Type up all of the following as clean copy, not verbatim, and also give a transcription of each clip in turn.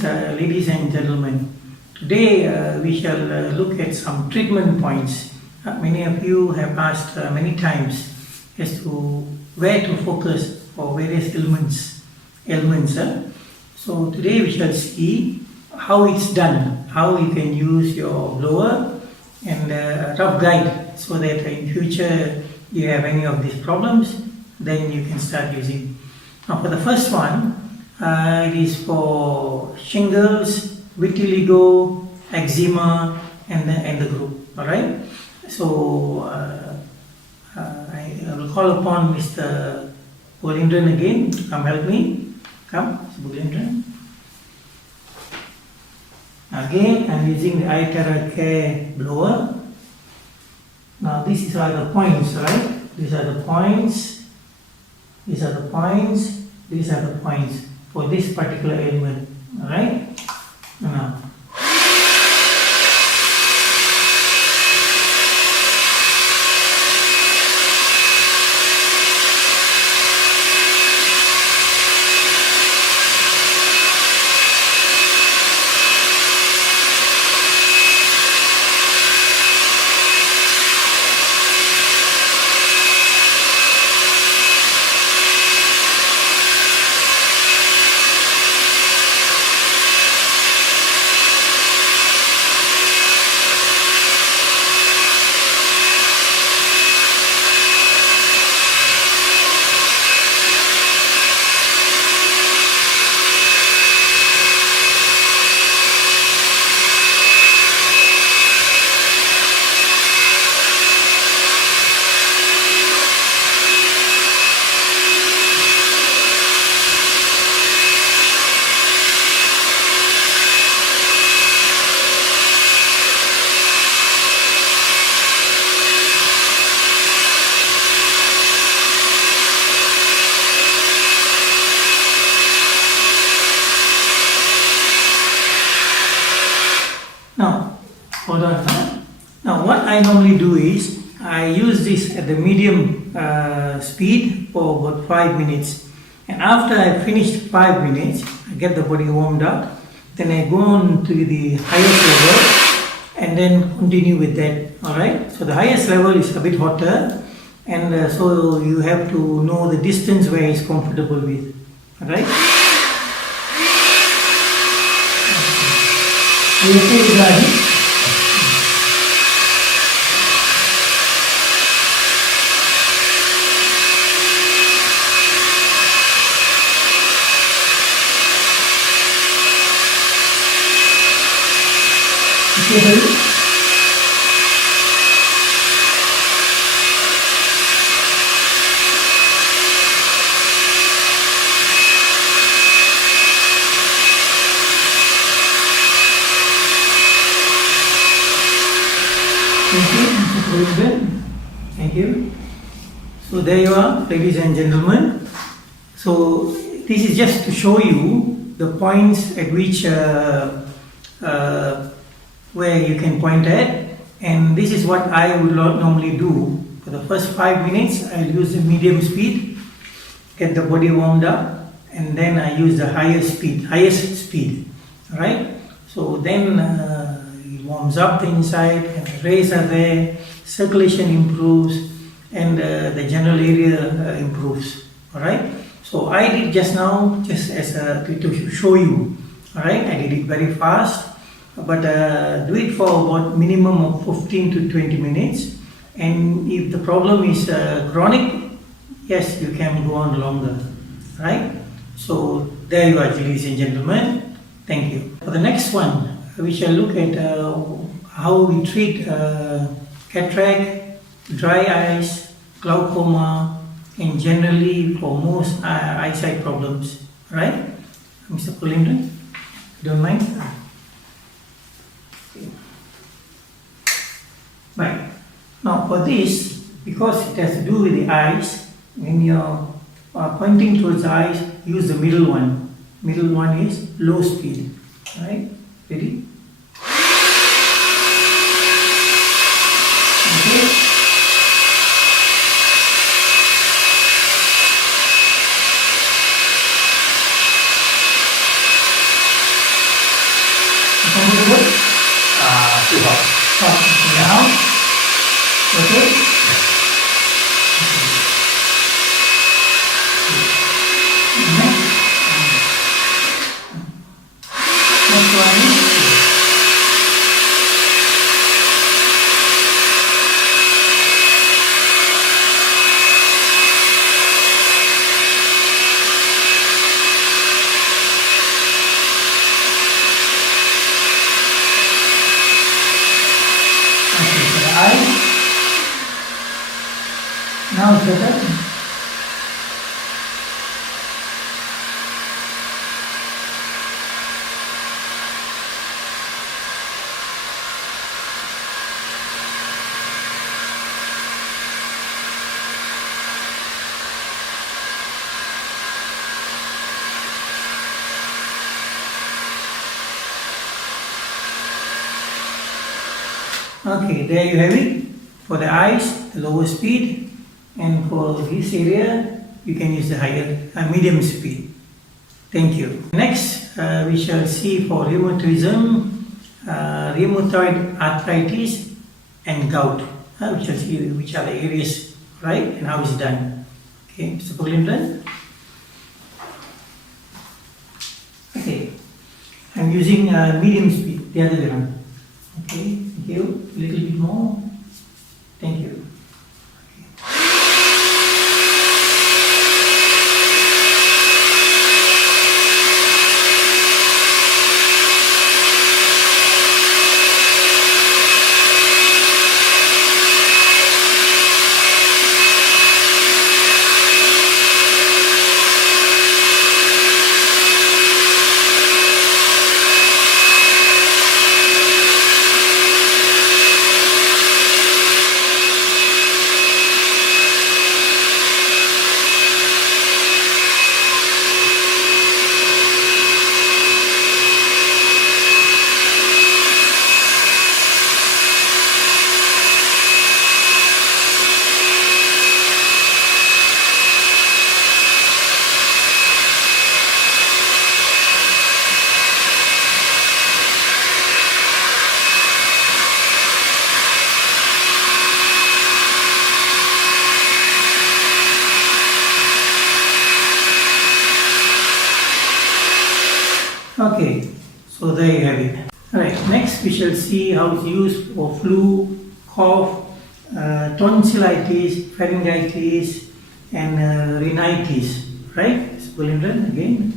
Greetings, ladies and gentlemen. Today we shall look at some treatment points. Many of you have asked many times as to where to focus for various ailments. So today we shall see how it's done, how you can use your blower and rough guide so that in future you have any of these problems, then you can start using. Now for the first one, it is for shingles, vitiligo, eczema and the group. Alright, so I will call upon Mr. Bolindran again to come help me. Come, Mr. Bolindran. Again, I am using the iTeraCare blower. Now these are the points, right? These are the points. These are the points. These are the points for this particular ailment. Alright? Now. Now, hold on. Now, what I normally do is I use this at the medium speed for about 5 minutes. And after I finished 5 minutes, I get the body warmed up. Then I go on to the highest level and then continue with that. Alright? So the highest level is a bit hotter, and so you have to know the distance where it's comfortable with. Alright? You see that? Thank you. So there you are, ladies and gentlemen. So this is just to show you the points at which where you can point at, and this is what I would normally do. For the first 5 minutes, I'll use the medium speed, get the body warmed up, and then I use the highest speed. Alright? So then it warms up the inside, and the rays are there, circulation improves, and the general area improves. Alright? So I did just now, just as to show you. Alright? I did it very fast, but do it for about minimum of 15 to 20 minutes. And if the problem is chronic, yes, you can go on longer. Right? So there you are, ladies and gentlemen. Thank you. For the next one, we shall look at how we treat cataract, dry eyes, glaucoma, and generally for most eyesight problems. Right? Mr. Polindran, if you don't mind. Right. Now for this, because it has to do with the eyes, when you're pointing towards the eyes, use the middle one. Middle one is low speed. Right? Ready? Okay. Okay, now, okay. Next one is eyes. Now better. Okay, there you have it. For the eyes, the lower speed, and for this area, you can use the higher, medium speed. Thank you. Next, we shall see for rheumatism, rheumatoid arthritis, and gout. We shall see which are the areas, right, and how it's done. Okay, Mr. Puglimran. Okay, I'm using medium speed, the other way around. Okay, thank you. A little bit more. Thank you. Okay, so there you have it. Alright, next we shall see how it's used for flu, cough, tonsillitis, pharyngitis, and rhinitis. Right? So, Bulindran again.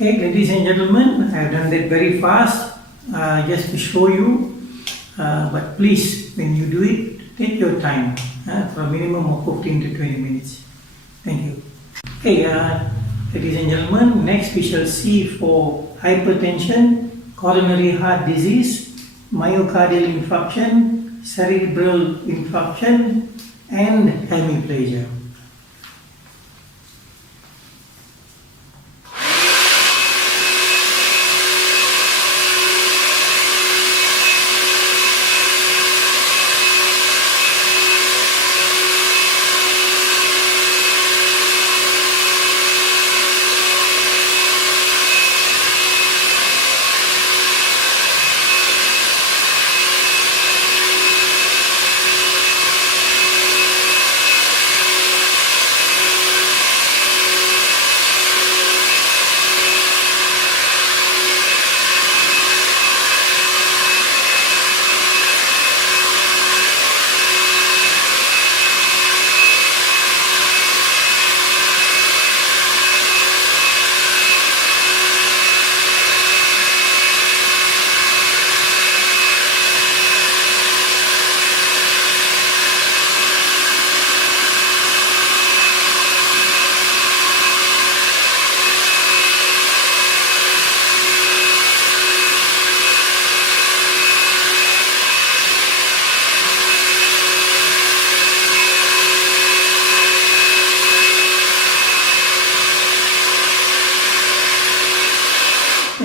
Okay, ladies and gentlemen, I have done that very fast just to show you, but please, when you do it, take your time for a minimum of 15 to 20 minutes. Thank you. Okay, ladies and gentlemen, next we shall see for hypertension, coronary heart disease, myocardial infarction, cerebral infarction, and hemiplegia.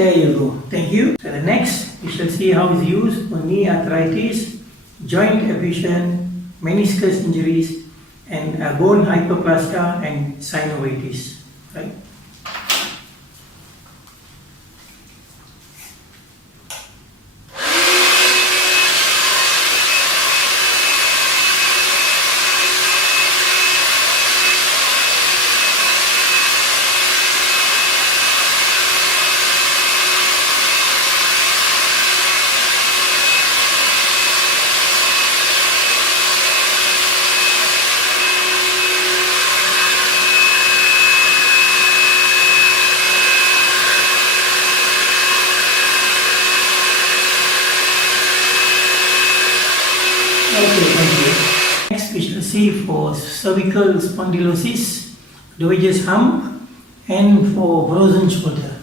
There you go. Thank you. So the next, we shall see how it's used for knee arthritis, joint effusion, meniscus injuries, and bone hyperplasia and synovitis. Right? Okay, thank you. Next, we shall see for cervical spondylosis, Dowager's hump, and for frozen shoulder.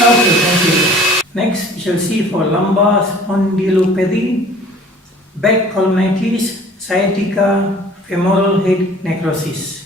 Okay, thank you. Next, we shall see for lumbar spondylopathy, back colonitis, sciatica, femoral head necrosis.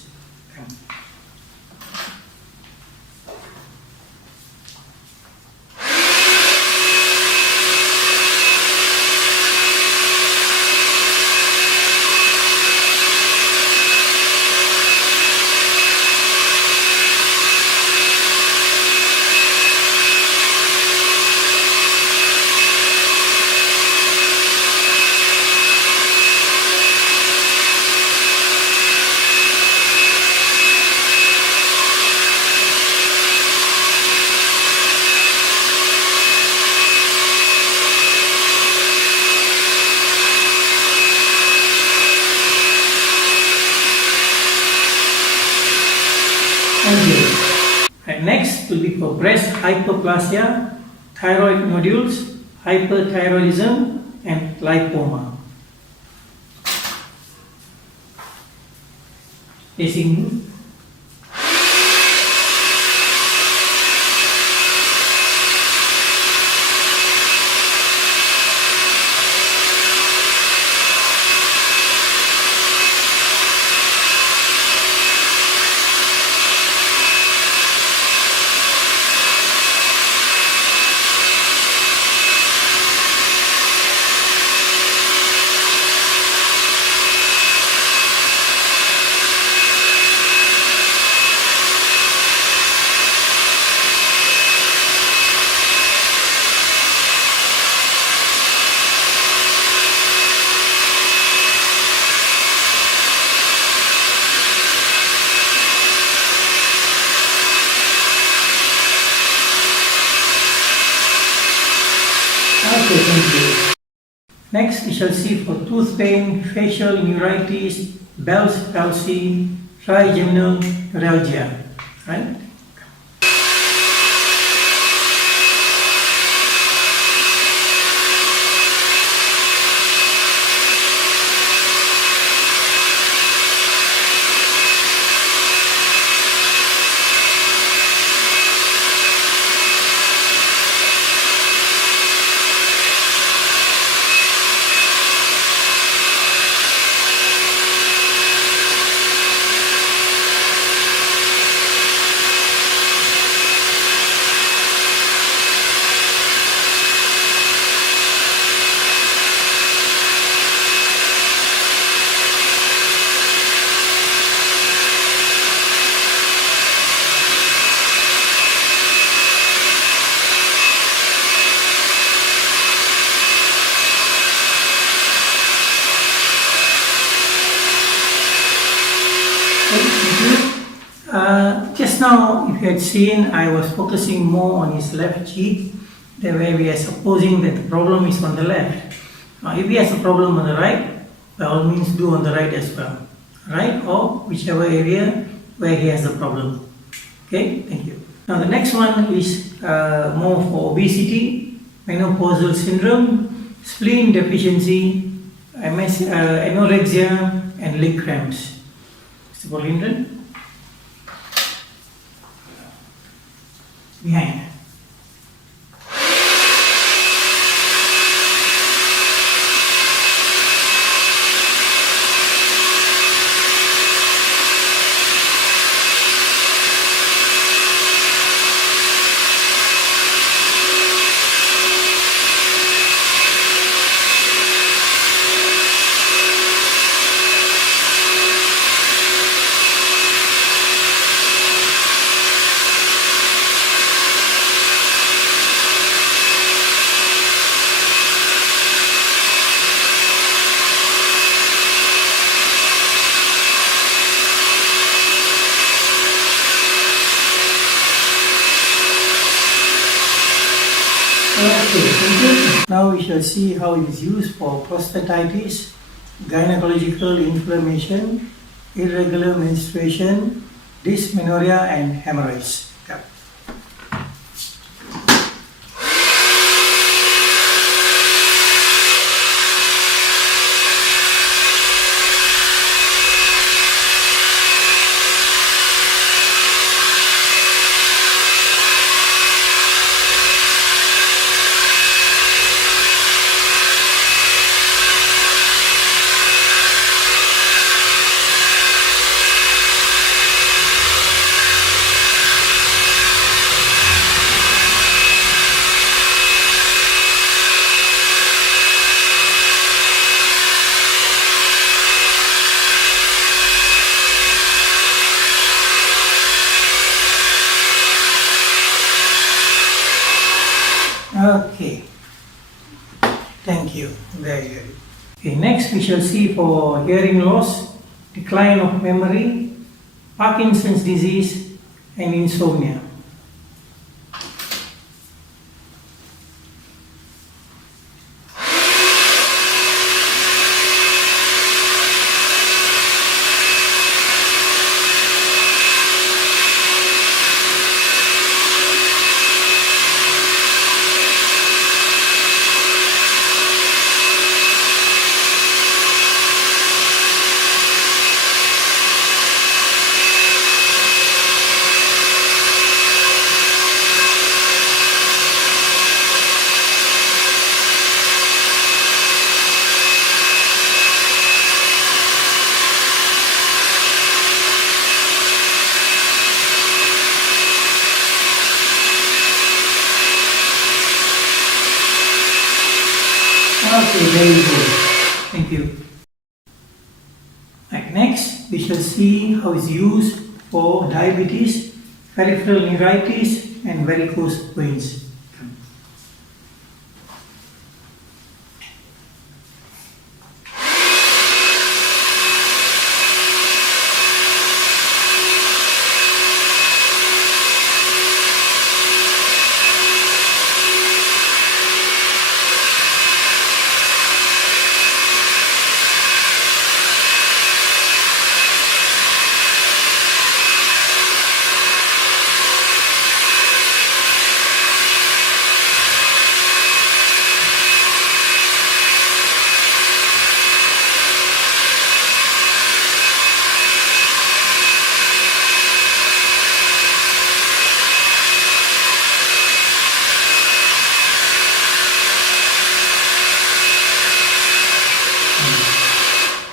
Thank you. And next will be for breast hyperplasia, thyroid nodules, hyperthyroidism, and lipoma. Facing Okay, thank you. Next, we shall see for tooth pain, facial neuritis, Bell's palsy, trigeminal neuralgia. Right? Just now, if you had seen, I was focusing more on his left cheek, the way we are supposing that the problem is on the left. Now, if he has a problem on the right, by all means do on the right as well. Right, or whichever area where he has a problem. Okay, thank you. Now the next one is more for obesity, menopausal syndrome, spleen deficiency, anorexia, and leg cramps. Mr. Bolindran? Behind. Now we shall see how it is used for prostatitis, gynecological inflammation, irregular menstruation, dysmenorrhea and hemorrhoids. Yeah. Okay, thank you. Very good. Okay, next we shall see for hearing loss, decline of memory, Parkinson's disease, and insomnia. Okay, very good. Thank you. Right, next, we shall see how it's used for diabetes, peripheral neuritis, and varicose veins.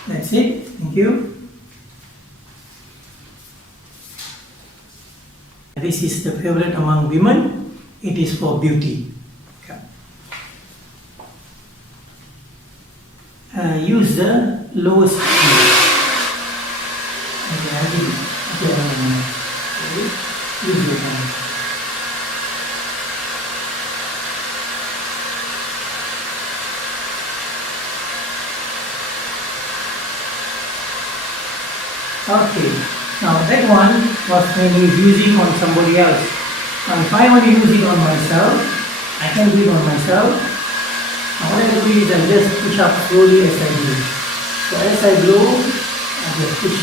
That's it. Thank you. This is the favorite among women. It is for beauty. Use the lowest key. Use your hand. Okay. Now that one was when we using on somebody else. Now if I want to use it on myself, I can do it on myself. Now what I do is I just push up slowly as I do. So as I blow, I just push.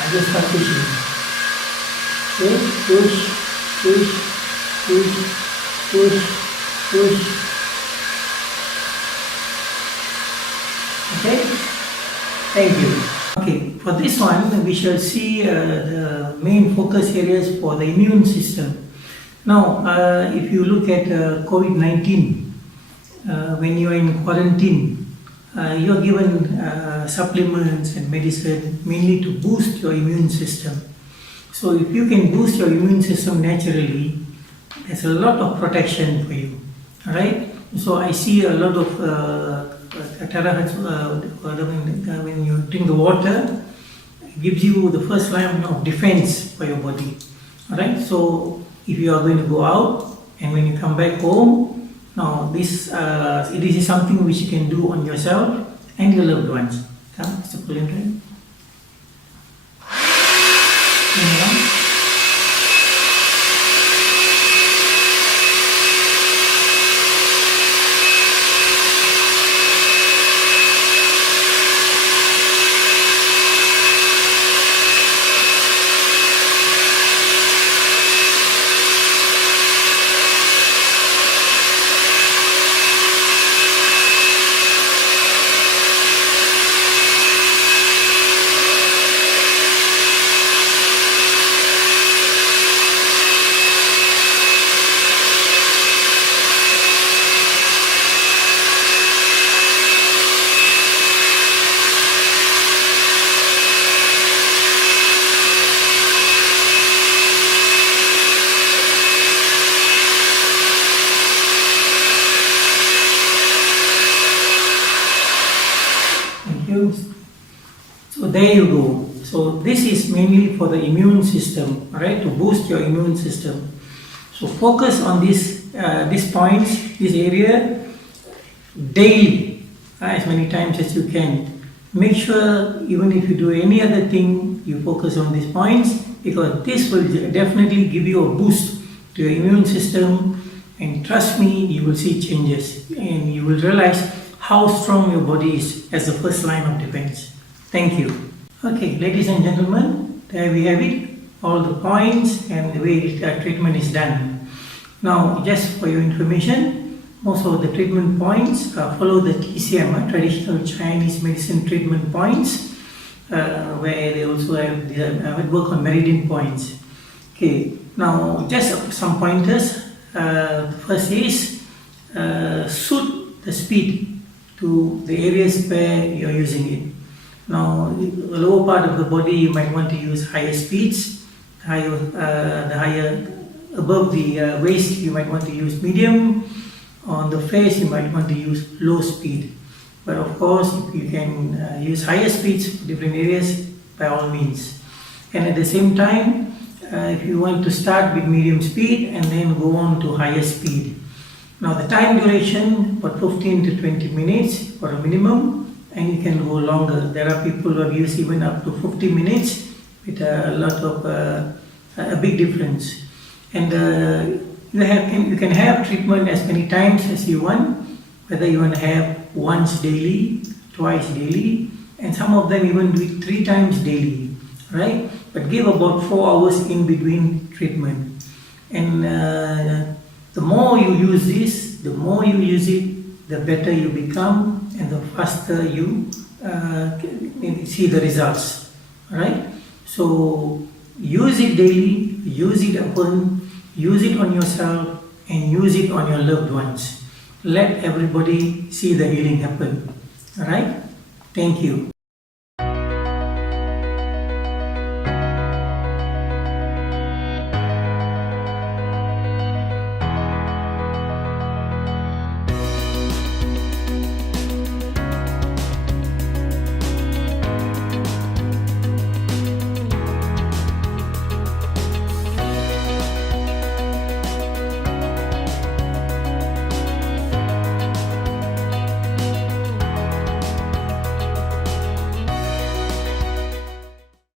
I just start pushing. Okay, push, push, push, push, push. Okay, thank you. Okay, for this one we shall see the main focus areas for the immune system. Now, if you look at COVID-19, when you are in quarantine, you are given supplements and medicine mainly to boost your immune system. So if you can boost your immune system naturally, there's a lot of protection for you. Alright? So I see a lot of terahertz when you drink the water, it gives you the first line of defense for your body. Alright? So if you are going to go out and when you come back home, now this is something which you can do on yourself and your loved ones. Come, Mr. Pulliam. So there you go. So this is mainly for the immune system, right? To boost your immune system. So focus on these points, this area daily, as many times as you can. Make sure even if you do any other thing, you focus on these points because this will definitely give you a boost to your immune system. And trust me, you will see changes and you will realize how strong your body is as the first line of defense. Thank you. Okay, ladies and gentlemen, there we have it, all the points and the way treatment is done. Now, just for your information, most of the treatment points follow the TCM, traditional Chinese medicine treatment points, where they also have work on meridian points. Okay, now just some pointers. First is suit the speed to the areas where you are using it. Now, the lower part of the body you might want to use higher speeds, the higher above the waist you might want to use medium. On the face you might want to use low speed. But of course, if you can use higher speeds for different areas, by all means. And at the same time, if you want to start with medium speed and then go on to higher speed. Now the time duration for 15 to 20 minutes for a minimum, and you can go longer. There are people who have used even up to 50 minutes with a lot of a big difference. And you can have treatment as many times as you want, whether you want to have once daily, twice daily, and some of them even do it 3 times daily, right? But give about 4 hours in between treatment. And the more you use this, the more you use it, the better you become and the faster you see the results, right? So use it daily, use it often, use it on yourself and use it on your loved ones. Let everybody see the healing happen, alright? Thank you.